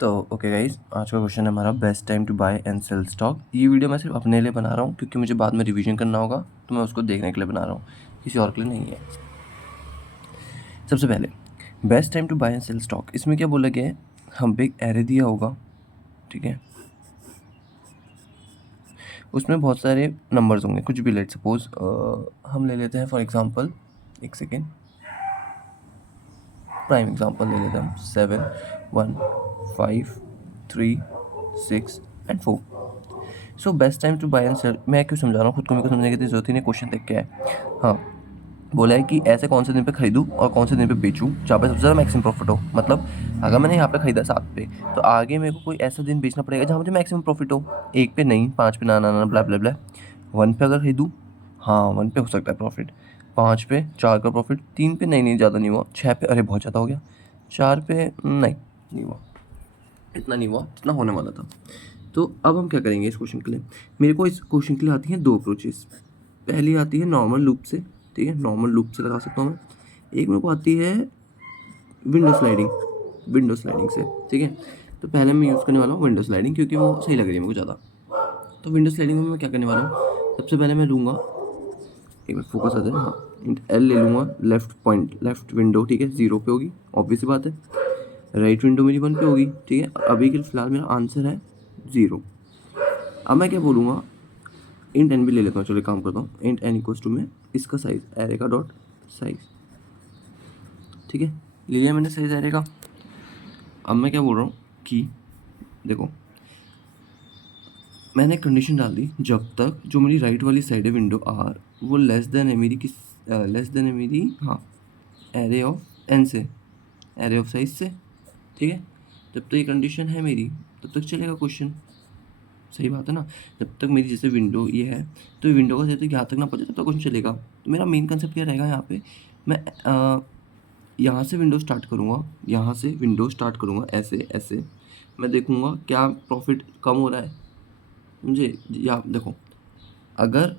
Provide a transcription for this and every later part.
तो okay guys, आज का क्वेश्चन है हमारा best time to buy and sell stock. ये वीडियो मैं सिर्फ अपने लिए बना रहा हूँ क्योंकि मुझे बाद में रिवीजन करना होगा, तो मैं उसको देखने के लिए बना रहा हूँ, किसी और के लिए नहीं है। सबसे पहले best time to buy and sell stock, इसमें क्या बोला गया है, हम पे एक एरे दिया होगा, ठीक है, उसमें बहुत सारे नंबर्स होंगे, कुछ भी। लेट सपोज हम ले लेते हैं फॉर एग्जांपल, एक सेकेंड, प्राइम एग्जांपल ले लेते हैं हम 7 1 5 3 6 and 4। So best time to buy and sell, मैं क्यों समझा रहा हूँ, खुद को मेरे को समझने की जरूरत ही नहीं, क्वेश्चन देख के है। हाँ, बोला है कि ऐसे कौन से दिन पे खरीदूं और कौन से दिन पे बेचूं जहाँ पे सबसे ज़्यादा मैक्सिमम प्रॉफिट हो। मतलब अगर मैंने यहाँ पे खरीदा 7 पे, तो आगे मेरे को कोई ऐसा दिन बेचना पड़ेगा जहाँ मुझे मैक्सिमम प्रॉफिट हो। 1 पे नहीं, 5 पे ना ना ना ब्ला ब्ला ब्ला। 1 पे अगर खरीदूँ, हाँ 1 पे हो सकता है प्रॉफिट, 5 पे 4 का प्रॉफिट, 3 पे नहीं नहीं ज़्यादा नहीं हुआ, 6 पे अरे बहुत ज़्यादा हो गया, 4 पे नहीं हुआ, इतना नहीं हुआ जितना होने वाला था। तो अब हम क्या करेंगे इस क्वेश्चन के लिए, मेरे को इस क्वेश्चन के लिए आती हैं 2 अप्रोचेस। पहली आती है नॉर्मल लूप से, ठीक है, नॉर्मल लूप से लगा सकता हूँ मैं। एक मेरे को आती है विंडो स्लाइडिंग से, ठीक है। तो पहले मैं यूज़ करने वाला हूँ विंडो स्लाइडिंग, क्योंकि वो सही लग रही है मेरे को ज़्यादा। तो विंडो स्लाइडिंग में मैं क्या करने वाला हूँ, सबसे पहले मैं लूँगा, एक मिनट फोकस आ जाए, हाँ, एल ले लूँगा, लेफ्ट पॉइंट, लेफ्ट विंडो, ठीक है, 0 पे होगी, ऑब्वियस सी बात है। राइट विंडो मेरी 1 पे होगी, ठीक है। अभी के फिलहाल मेरा आंसर है 0। अब मैं क्या बोलूँगा, इंट एन भी ले लेता हूँ, चलो एक काम करता हूँ, इंट एन इक्वल्स टू में इसका साइज, एरे का डॉट साइज, ठीक है, ले लिया मैंने साइज एरे का। अब मैं क्या बोल रहा हूँ कि देखो, मैंने कंडीशन डाल दी, जब तक जो मेरी राइट वाली साइड है विंडो आर, वो लेस देन है मेरी किस, लेस देन है मेरी, हाँ, एरे ऑफ एन से, एरे ऑफ साइज से, ठीक है। जब तक ये कंडीशन है मेरी, तब तक चलेगा क्वेश्चन, सही बात है ना। जब तक मेरी जैसे विंडो ये है, तो विंडो का जब तक यहाँ तक ना पहुँचे तब तक क्वेश्चन चलेगा। तो मेरा मेन कंसेप्ट क्या रहेगा यहाँ पे, मैं यहाँ से विंडो स्टार्ट करूँगा, यहाँ से विंडो स्टार्ट करूँगा, ऐसे ऐसे मैं देखूँगा क्या प्रॉफिट कम हो रहा है मुझे। या देखो, अगर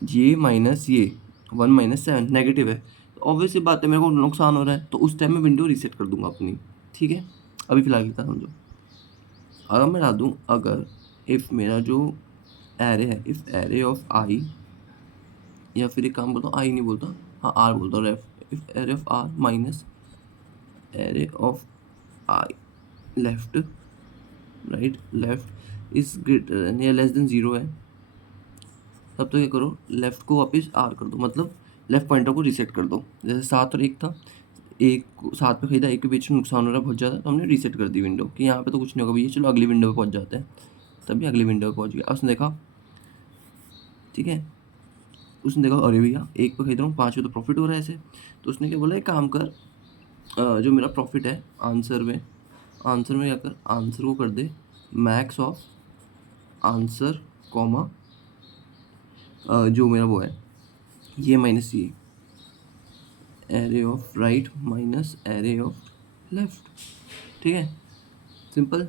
ये माइनस ये 1 माइनस 7 नेगेटिव है, तो ऑब्वियस सी बात है मेरे को नुकसान हो रहा है, तो उस टाइम मैं विंडो रीसेट कर दूंगा अपनी, ठीक है। अभी फिलहाल की समझो, अगर मैं डाल दूँ, अगर इफ़ मेरा जो एरे है, इफ़ एरे ऑफ आई, या फिर एक काम करता हूँ, आई नहीं बोलता, हाँ आर बोलता हूँ, if array of R minus array of I left, right left is greater than या लेस देन 0 है, तब तो क्या करो, लेफ्ट को वापस आर कर दो, मतलब लेफ्ट पॉइंटर को रीसेट कर दो। जैसे 7 और 1 था, 7 पे खरीदा, 1 के बीच में नुकसान हो रहा है बहुत ज़्यादा, तो हमने रीसेट कर दी विंडो कि यहाँ पे तो कुछ नहीं होगा भैया, चलो अगली विंडो पे पहुँच जाते हैं। तभी अगली विंडो पे पहुँच गया, अब उसने देखा, ठीक है, उसने देखा अरे भैया 1 पे खरीद रहा हूँ, 5 पे तो प्रॉफिट हो रहा है ऐसे, तो उसने क्या बोला, एक काम कर, जो मेरा प्रॉफिट है आंसर में क्या कर, आंसर को कर दे मैक्स ऑफ आंसर कॉमा, जो मेरा वो है ये माइनस ये, array of right minus array of left, ठीक है, सिंपल।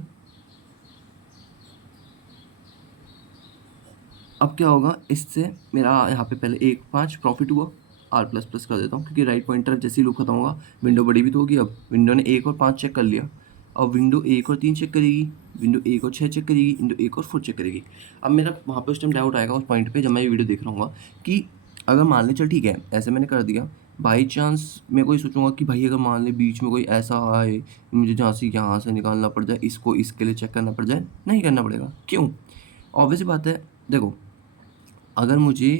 अब क्या होगा, इससे मेरा यहाँ पे पहले 1 5 प्रॉफिट हुआ, आर प्लस प्लस कर देता हूँ क्योंकि राइट पॉइंटर जैसे ही लूप खत्म होगा विंडो बड़ी भी तो होगी। अब विंडो ने 1 और 5 चेक कर लिया, अब विंडो 1 और 3 चेक करेगी, विंडो 1 और 6 चेक करेगी, विंडो 1 और 4 चेक करेगी। अब मेरा वहाँ पे उस टाइम डाउट आएगा उस पॉइंट पे जब मैं ये वीडियो देख रहा हूँ कि अगर मान ले, चल ठीक है ऐसे मैंने कर दिया, बाई चांस मैं कोई सोचूंगा कि भाई अगर मान ले बीच में कोई ऐसा आए, मुझे जहाँ से यहाँ से निकालना पड़ जाए, इसको इसके लिए चेक करना पड़ जाए, नहीं करना पड़ेगा, क्यों, ऑब्वियस बात है। देखो, अगर मुझे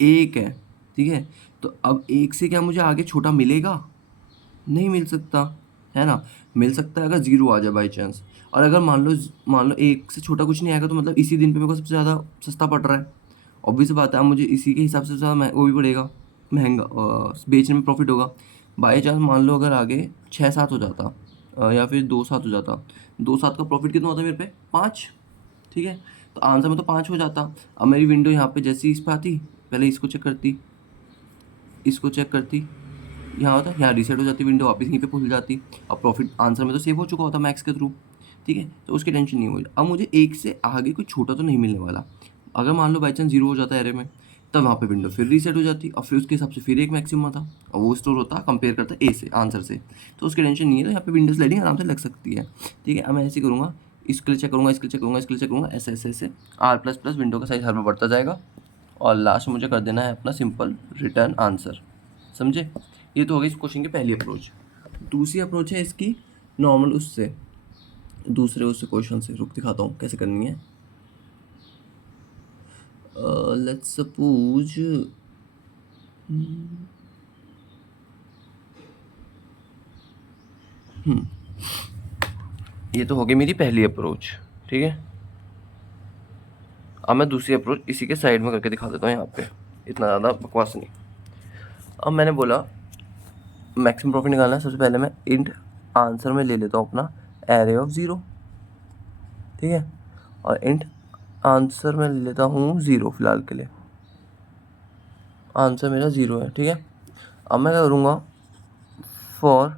1 है, ठीक है, तो अब 1 से क्या मुझे आगे छोटा मिलेगा, नहीं मिल सकता, है ना। मिल सकता है अगर 0 आ जाए बाई चांस, और अगर मान लो 1 से छोटा कुछ नहीं आएगा, तो मतलब इसी दिन पे मेरे को सबसे ज़्यादा सस्ता पड़ रहा है, ऑब्वियस बात है। अब मुझे इसी के हिसाब से ज़्यादा वो भी पड़ेगा, महंगा, बेचने में प्रॉफिट होगा। बाई चांस मान लो अगर आगे 6 7 हो जाता, या फिर 2 7 हो जाता, 2 7 का प्रॉफिट कितना होता मेरे पे, 5, ठीक है, तो आंसर में तो 5 हो जाता। अब मेरी विंडो यहाँ पे जैसी इस पे आती, पहले इसको चेक करती, इसको चेक करती, यहाँ होता, यहाँ रीसेट हो जाती विंडो, वापस यहीं पे खुल जाती, और प्रॉफिट आंसर में तो सेव हो चुका होता मैक्स के थ्रू, ठीक है, तो उसकी टेंशन नहीं हुई। अब मुझे 1 से आगे कोई छोटा तो नहीं मिलने वाला, अगर मान लो बाई चांस 0 हो जाता है एरे में, तब वहाँ पे विंडो फिर रीसेट हो जाती और फिर उसके हिसाब से फिर एक मैक्सिमा था और वो स्टोर होता कंपेयर करता ए से आंसर से। तो उसकी टेंशन नहीं है, तो यहाँ पे विंडो स्लाइडिंग आराम से लग सकती है। ठीक है, अब मैं ऐसे करूँगा, इसके लिए चेक करूँगा, इसके लिए चेक करूँगा, इसके लिए चेक करूँगा, ऐसे ऐसे ऐसे आर प्लस प्लस विंडो का साइज हर में बढ़ता जाएगा और लास्ट में मुझे कर देना है अपना सिंपल रिटर्न आंसर। समझे? ये तो हो गई इस क्वेश्चन की पहली अप्रोच। दूसरी अप्रोच है इसकी नॉर्मल उससे, दूसरे उससे क्वेश्चन से। रुक दिखाता हूँ कैसे करनी है। लेट्स सपोज ये तो हो गई मेरी पहली अप्रोच। ठीक है, अब मैं दूसरी अप्रोच इसी के साइड में करके दिखा देता हूँ यहाँ पे, इतना ज़्यादा बकवास नहीं। अब मैंने बोला मैक्सिमम प्रॉफिट निकालना है, सबसे पहले मैं इंट आंसर में ले लेता हूँ अपना एरे ऑफ 0। ठीक है, और इंट आंसर में ले लेता हूँ 0 फिलहाल के लिए, आंसर मेरा 0 है। ठीक है, अब मैं क्या करूँगा, for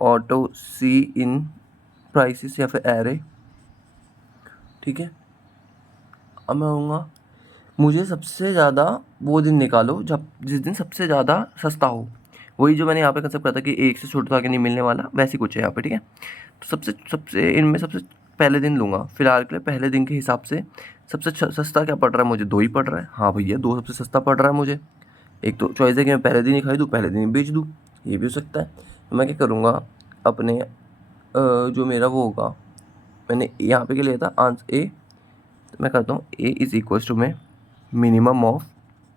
auto C in prices या फिर एरे। ठीक है, अब मैं कहूँगा मुझे सबसे ज़्यादा वो दिन निकालो जब जिस दिन सबसे ज़्यादा सस्ता हो। वही जो मैंने यहाँ पे कंसेप्ट कहा था कि एक से छोटा तो आगे नहीं मिलने वाला, वैसी कुछ है यहाँ पे। ठीक है, तो सबसे सबसे इनमें सबसे पहले दिन लूँगा फिलहाल के लिए। पहले दिन के हिसाब से सबसे सस्ता क्या पड़ रहा है मुझे, 2 ही पड़ रहा है। हाँ भैया 2 सबसे सस्ता पड़ रहा है मुझे। एक तो चॉइस है कि मैं पहले दिन ही खाई दूँ, पहले दिन ही बेच दूँ, ये भी हो सकता है। तो मैं क्या करूँगा, अपने जो मेरा वो होगा, मैंने यहाँ पे क्या लिया था आंसर ए, तो मैं करता हूँ ए इज़ इक्वल्स टू में मिनिमम ऑफ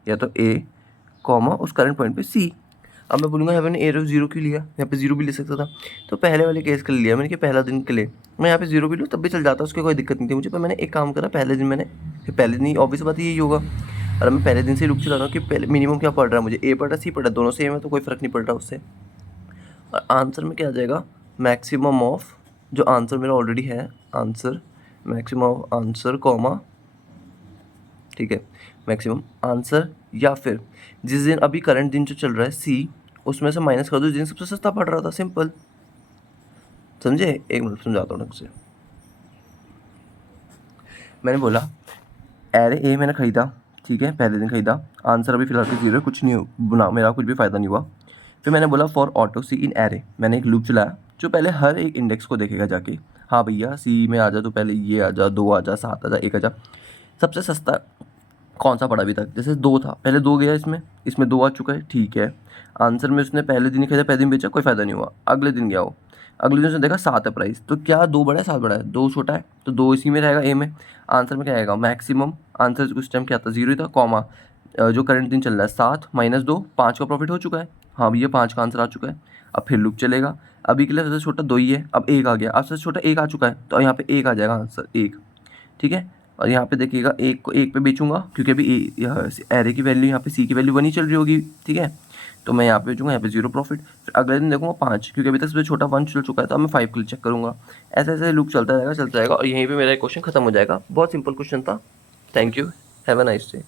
या तो ए कॉमा उस करंट पॉइंट पे सी। अब मैं बोलूँगा यहाँ पे मैंने ए ऑफ 0 क्यों लिया, यहाँ पे 0 भी ले सकता था। तो पहले वाले केस के लिए लिया मैंने कि पहला दिन के लिए मैं यहाँ पे 0 भी लूँ तब भी चल जाता, उसकी कोई दिक्कत नहीं थी मुझे। पर मैंने एक काम करा, पहले दिन मैंने, पहले दिन ही ऑब्वियस बात यही होगा, और मैं पहले दिन से लुक चला रहा हूँ कि पहले मिनिमम क्या पड़ रहा है मुझे, ए पड़ रहा है सी पड़ रहा है, दोनों सेम है तो कोई फ़र्क नहीं पड़ रहा उससे। और आंसर में क्या आ जाएगा, मैक्सिमम ऑफ जो आंसर मेरा ऑलरेडी है, answer maximum of answer comma, ठीक है, मैक्सिमम आंसर, या फिर जिस दिन अभी करंट दिन जो चल रहा है सी, उसमें से माइनस कर दो जिस दिन सबसे सस्ता पड़ रहा था। सिंपल, समझे? एक मिनट समझाता हूँ ढंग से। मैंने बोला एरे ए मैंने खरीदा, ठीक है, पहले दिन खरीदा, आंसर अभी फिलहाल के 0 है, कुछ नहीं बना, मेरा कुछ भी फ़ायदा नहीं हुआ। फिर मैंने बोला for auto C in array, मैंने एक लूप चलाया जो पहले हर एक इंडेक्स को देखेगा जाके। हाँ भैया सी में आ जा तो पहले ये आ जा, 2 आ जा, 7 आ जा, 1 आ जा, सबसे सस्ता कौन सा पड़ा अभी तक, जैसे 2 था, पहले 2 गया, इसमें 2 आ चुका है, ठीक है। आंसर में उसने पहले दिन ही खरीदा, पहले दिन बेचा, कोई फ़ायदा नहीं हुआ। अगले दिन गया वो, अगले दिन उसने देखा 7 है प्राइस, तो क्या 2 बड़ा है 7 बड़ा है, 2 छोटा है, तो 2 इसी में रहेगा ए में। आंसर में क्या आएगा, मैक्सिमम आंसर उस टाइम क्या था, 0 ही था, कॉमा जो करंट दिन चल रहा है 7 माइनस 2, 5 का प्रॉफिट हो चुका है। हाँ भैया 5 का आंसर आ चुका है। अब फिर लूप चलेगा, अभी के लिए सबसे छोटा 2 ही है, अब 1 आ गया, अब सबसे छोटा 1 आ चुका है, तो यहाँ पे 1 आ जाएगा आंसर 1। ठीक है, और यहाँ पे देखिएगा 1 को 1 पे बेचूंगा क्योंकि अभी एरे की वैल्यू यहाँ पे सी की वैल्यू 1 ही चल रही होगी। ठीक है, तो मैं यहाँ पे बेचूंगा, यहाँ पे 0 प्रॉफिट। फिर अगले दिन देखूंगा 5, क्योंकि अभी तक सबसे छोटा 1 चल चुका है, तो अब मैं 5 के लिए चेक करूँगा। ऐसे ऐसे लूप चलता जाएगा और यहीं पर मेरा क्वेश्चन खत्म हो जाएगा। बहुत सिंपल क्वेश्चन था। Thank you, have a nice day.